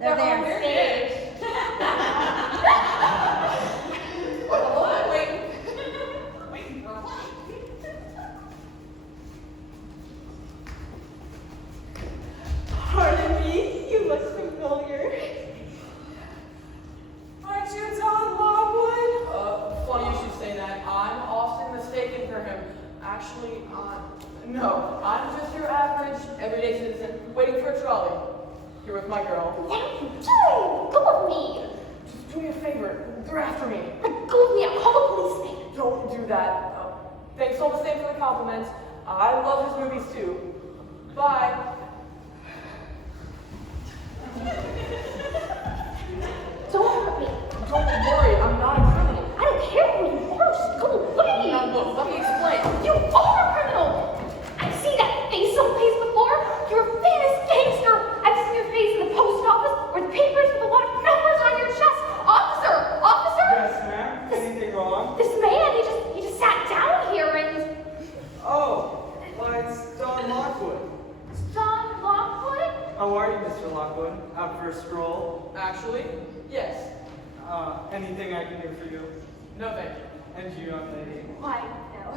They're there. on stage. Wait. Pardon me, you look familiar. Aren't you Don Lockwood? Funny you should say that. I'm often mistaken for him. Actually, no. I'm just your average, everyday citizen waiting for a trolley. Here with my girl. What are you doing? Go with me. Just do me a favor. They're after me. Go with me. I'll call the policeman. Don't do that. Thanks all the same for the compliments. I love his movies too. Bye. Don't hurt me. Don't worry, I'm not a criminal. I don't care who you are. Just go away. Now look, let me explain. You are a criminal. I've seen that face someplace before. You're a famous gangster. I've seen your face in the post office or the papers with a lot of numbers on your chest. Officer! Officer! Yes, ma'am. Anything wrong? This man, he just sat down here and... Oh, why, it's Don Lockwood. John Lockwood? How are you, Mr. Lockwood? Out for a stroll? Actually, yes. Anything I can do for you? No, thank you. And you, young lady? Why, no.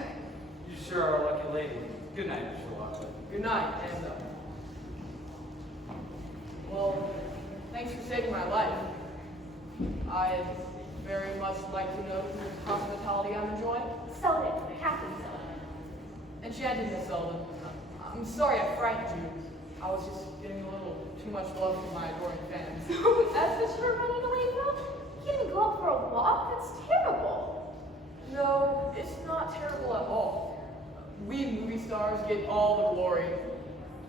You sure are a lucky lady. Good night, Mr. Lockwood. Good night, and well, thanks for saving my life. I'd very much like to know whose hospitality I'm enjoying. Selden, Captain Selden. Enchanted, Miss Sullivan. I'm sorry I frightened you. I was just getting a little too much love from my adoring fans. That's what you were running away from? You didn't go out for a walk? That's terrible. No, it's not terrible at all. We movie stars get all the glory.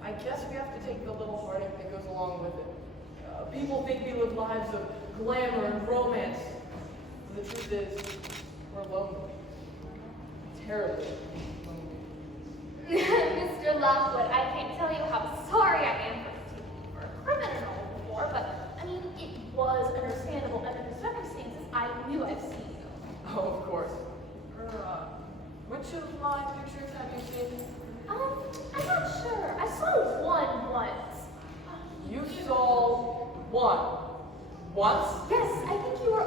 I guess we have to take the little heartache that goes along with it. People think we live lives of glamour and romance. The truth is, we're lonely. Terribly lonely. Mr. Lockwood, I can't tell you how sorry I am for a criminal before, but I mean, it was understandable under the circumstances. I knew I'd seen you. Oh, of course. Which of my pictures have you seen? I'm not sure. I saw one once. You saw one. Once? Yes, I think you were,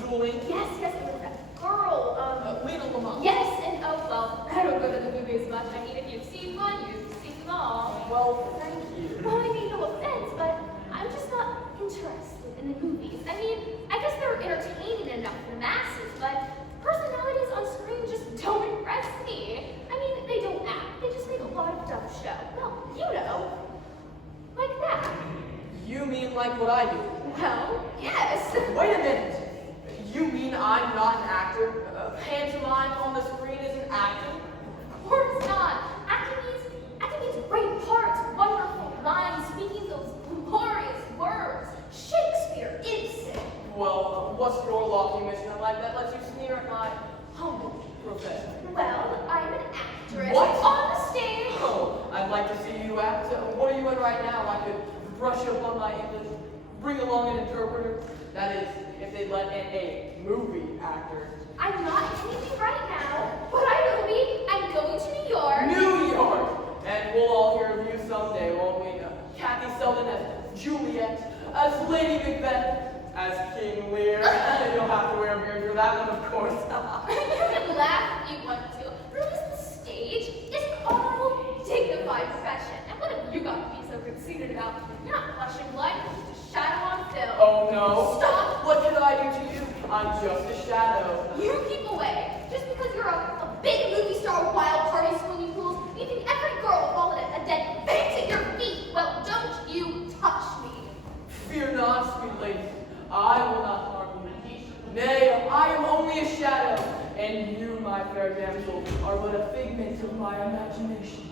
Julie? yes, it was that girl, Lena Lamont. yes, and oh, well, I don't go to the movies much. I mean, if you've seen one, you've seen them all. Well, thank you. Well, I mean, no offense, but I'm just not interested in the movies. I mean, I guess they're entertaining enough for the masses, but personalities on screen just don't impress me. I mean, they don't act, they just make a lot of dumb show. Well, you know, like that. You mean like what I do? Well, yes. Wait a minute. You mean I'm not an actor? Pantomime on the screen isn't acting? Of course not. Acting means great parts, wonderful lines, speaking those glorious words. Shakespeare, Ibsen. Well, what's your lofty mission in life that lets you sneer at my humble profession? Well, I'm an actress. What? On the stage. Oh, I'd like to see you act. What are you in right now? I could brush up on my English, bring along an interpreter. That is, if they let in a movie actor. I'm not in anything right now, but I will be. I'm going to New York. New York! And we'll all hear of you someday, won't we? Kathy Selden as Juliet, as Lady Macbeth, as King Lear. You'll have to wear a beard for that one, of course. You can laugh if you want to. Really, the stage is an honorable, dignified profession. And what have you got to be so conceited about? You're not flesh and blood, you're just a shadow on film. Oh no. Stop! What did I do to you? I'm just a shadow. You keep away. Just because you're a big movie star with wild party swimming pools, you think every girl will fall in a dead faint at your feet. Well, don't you touch me. Fear not, sweet lady. I will not harm you. Nay, I am only a shadow, and you, my fair damsel, are but a figment of my imagination.